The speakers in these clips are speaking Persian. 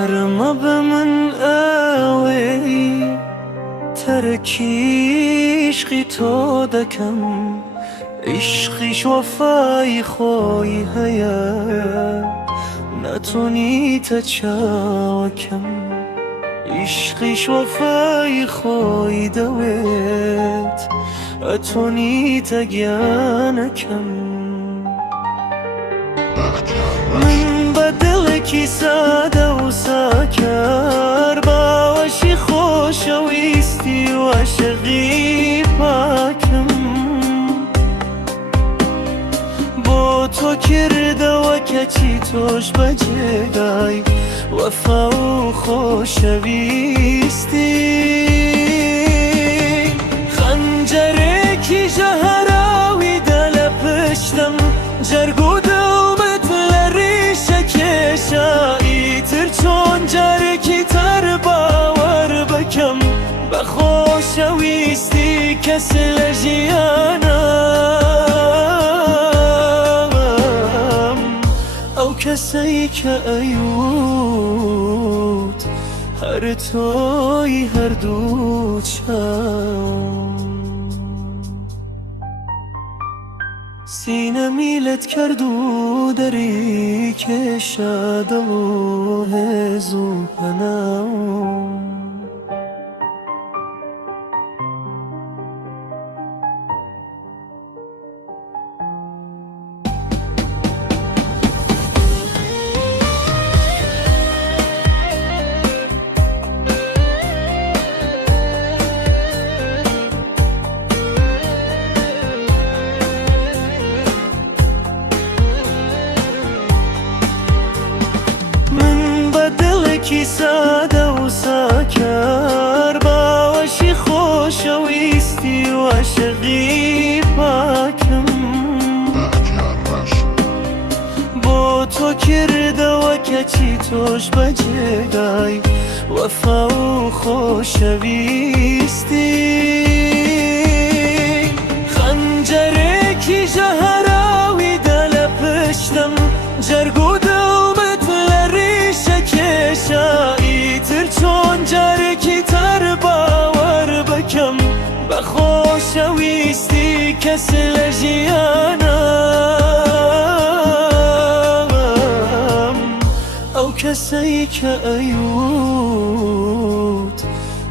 هرما بمن اوی ترکی عشقی تو دکم عشقیش وفای خوی هیا نتونی تچاکم عشقیش وفای خوی دویت اتونی تگیانکم من بدلکی ساده و ساکر باوشی خوش و ایستی و عشقی پاکم با تو کرده و کچی توش بجگای وفا و خوشویستی خنجره کی جهراوی دل پشتم جرگو دلمت لریشه کشایی تر چون جرکی تر باور بکم بخوشویستی کس لجیانم او کسی که ایوت هر توی هر دو چم سینه میلت کرد و دری کشد و هزو پنام کی ساده و ساکر باوشی خوش و ایستی و عشقی پاکم با تو کرده و کچی توش بجگای وفا و خوشویستی خنجره کی جهراوی دل پشتم جرگو دلمت لریشه کشایی تر چون جرکی تر باور بکم بخوشویستی کس لجیانم او کسی که ایوت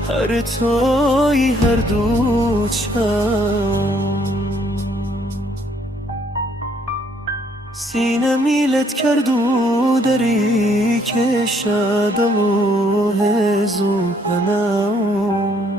هر توی هر دو چم سینه میلت کرد و دری کشد و هزو پنام